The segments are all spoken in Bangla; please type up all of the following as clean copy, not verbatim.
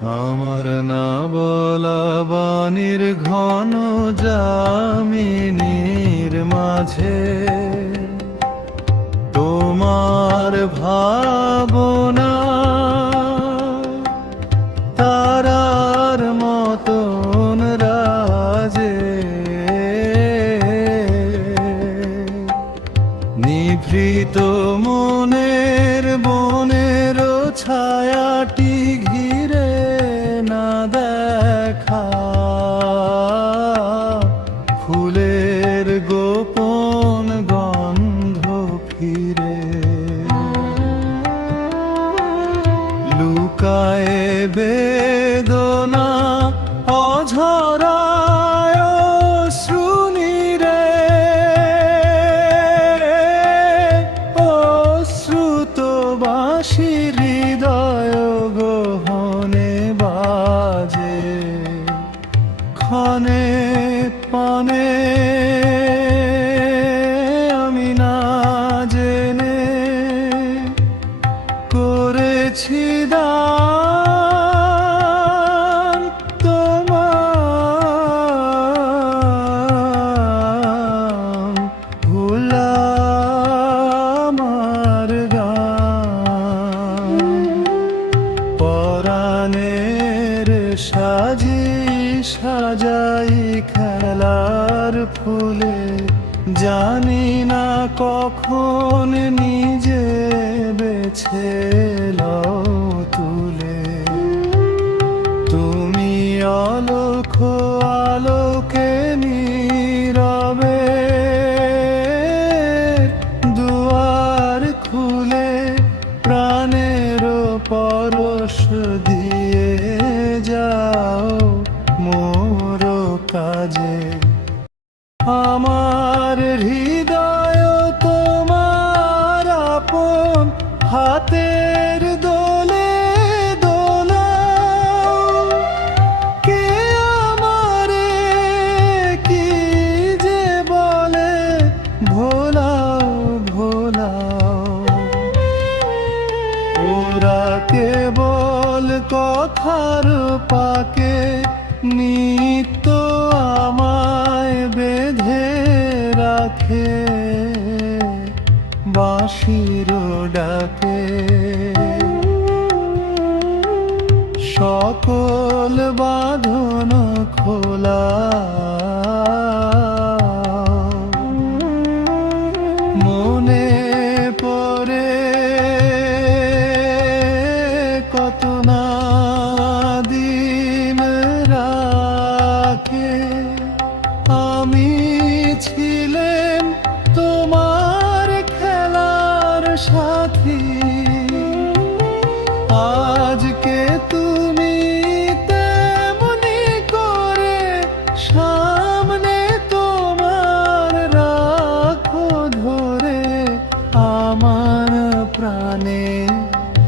আমার না বলা বাণীর ঘন যামিনীর মাঝে তোমার ভাবনা তারার মতন রাজে, নিভৃত মনের বনের ছায়াটি ঘিরে না দেখা ফুলের গোপন গন্ধ ফিরে লুকায় বেদনা অঝরায় শ্রুনিরে অশ্রুত বাঁশি হৃদয় গহনে বাজে ক্ষণে পানে আমি না জেনে করেছি দান তোমার ভুলাম আর গান পরাণের সাজি সাজাই খেলার ফুলে জানি না কখন নিজে বেছে লও তুলে তুমি অলখ আলোকে নীরবে দুয়ার খুলে প্রাণের পরশ দিয়ে যাও মোর কাজে আমার হৃদয় তোমার আপন হাতের দোলে দোলাও কে আমারে কি যে বলে ভোলাও ভোলাও ওরা কেবল কথার পাকে নিত্য আমায় বেঁধে রাখে বাঁশির ডাকে সকল বাঁধন খোলা মনে পড়ে কত না দিন রাখে আমি ছিলেন তোমার খেলার সাথী আজকে তুমি তেমনি করে সামনে তোমার রাখো ধরে আমার প্রাণে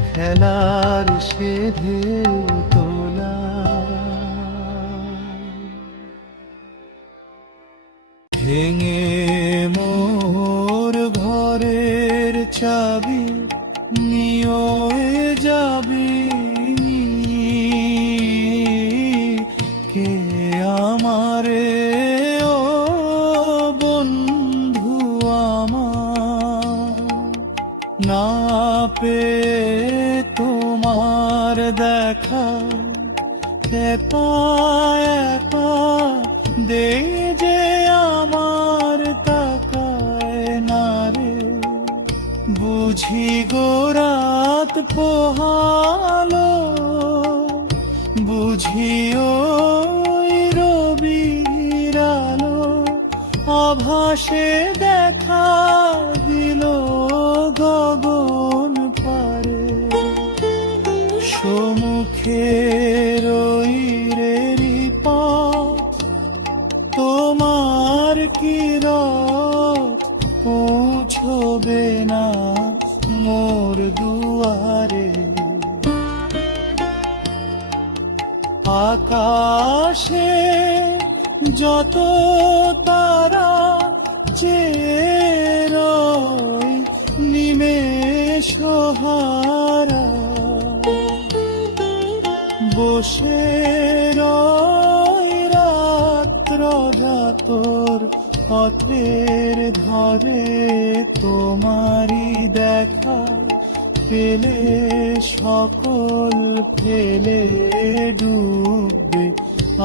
খেলার সে ঢেউ তোলা ভেঙে মোর ঘরের চাবি নিয়ে যাবি কে আমারে ও বন্ধু আমার না পেয়ে তোমার দেখা একা একা দে যে আমার তাকায় না রে বুঝি গো রাত পোহালো বুঝিও রবির আলো আভাসে দেখা দিল গগন পারে সম্মুখে রইরেরি পথ তোমার কিরণ পৌঁছবে না মোর দুয়ারে আকাশে যত তারা চেয়ে রয় নিমেষ হারা বসে রয় রাত্র যাতর পথের ধারে, তোমারই দেখা পেলে সকল ফেলে ডুববে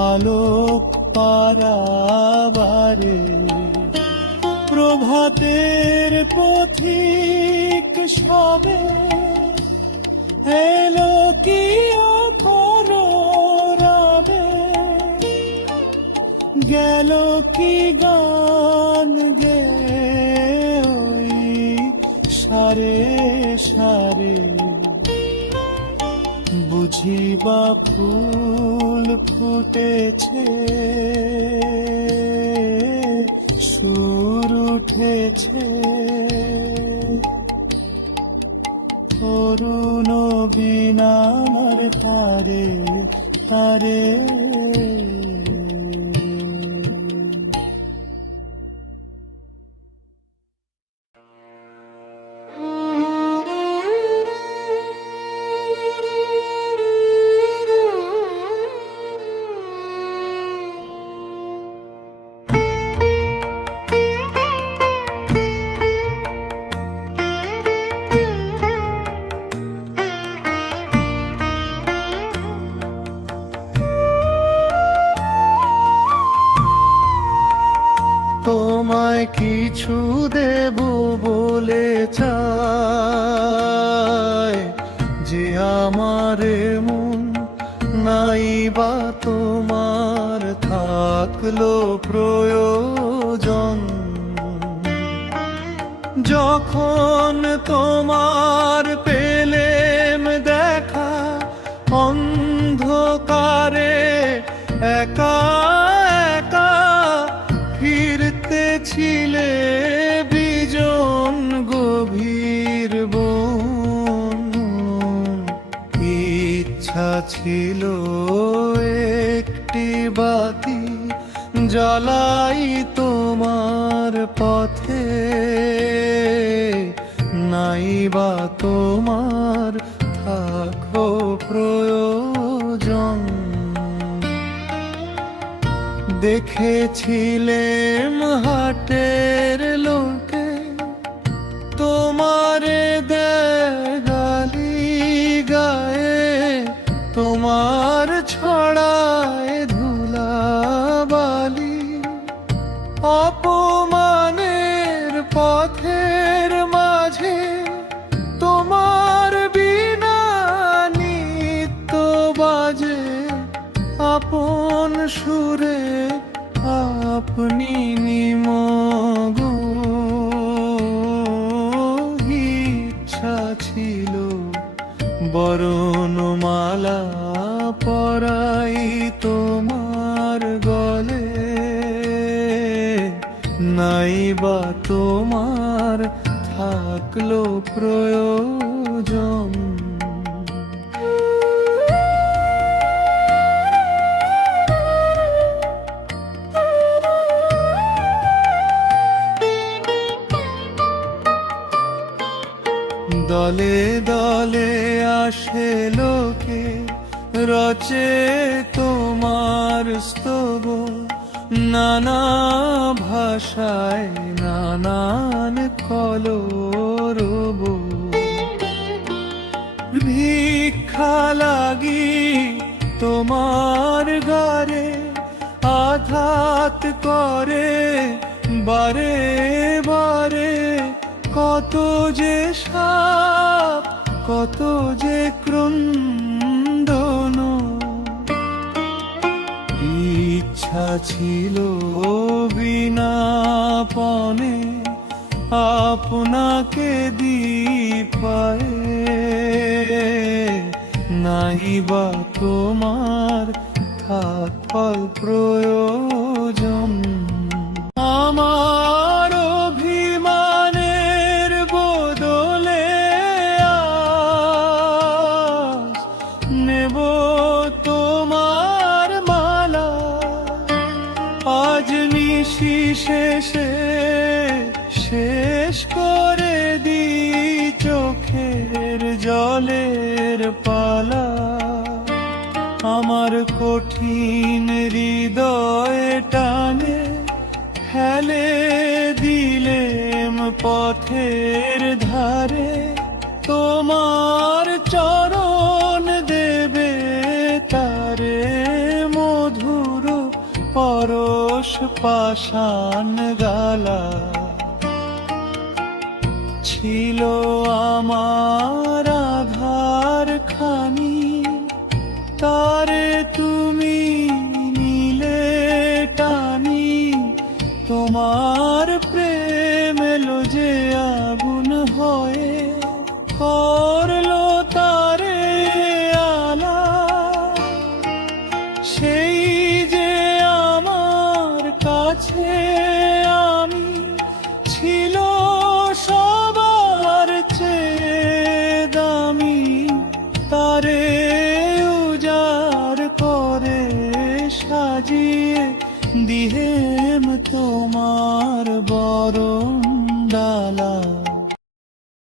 আলোক পারাবারে। প্রভাতের পথিক সবে এলো কি অপরাবে, গেল কি গান গে ওই সারে সারে। বুঝিবা ফুল ফুটেছে, সুর উঠেছে, অরুণ বীণার তারে তারে। তোমায় কিছু দেব বলে চাই, যে আমার মন নাই বা তোমার থাকলো প্রয়োজন। যখন তোমার পেলেম দেখা অন্ধকারে একা একা, ফিরতেছিলে বিজন গভীর বন। ইচ্ছা ছিল একটি বাতি জ্বালাই তোমার পথে, নাই বা তোমার থাকো প্রয়োজন। দেখেছিলেম হাটের লোকে তোমারে দেগালি গায়ে, তোমার ছড়ায় ধুলাবালি। অপমানের পথের মাঝে তোমার বিনা নিত্য বাজে, আপন সুরে আপনি নিমগ্ন। ইচ্ছা ছিল বরণমালা পরাই তোমার গলে, নাই বা তোমার থাকলো প্রয়োজন। দলে দলে আসে লোকে রচে তোমার স্তব, নানা ভাষায় নানান কলরব। ভিক্ষা লাগি তোমার গারে আঘাত করে বারে বারে, কত যে সাপ কত যে ক্রন্দন। ইচ্ছা ছিল বিনাপনে আপনাকে দীপায়ে, নাই বা তোমার থাকার প্রয়োজন। আমার অভিমানের বদলে আজ নেব তোমার মালা। আজ নিশি শেষে শেষ করে দি চোখের জলের পালা। আমার কঠিন হৃদয় টানে ফেলে দিলেম পথের ধারে, তোমার চরণ দেবে তারে মধুর পরশ পাষাণ গালা। ছিল আমার আধার খানি, তারে তুমি নিলে টানি, তোমার প্রেম এলো যে আগুন হয়ে করলো তারে আলা। সেই যে আমার কাছে আমি ছিল সবার চেয়ে দামি, তারে উজাড় করে সাজিয়ে দিহেম তোমার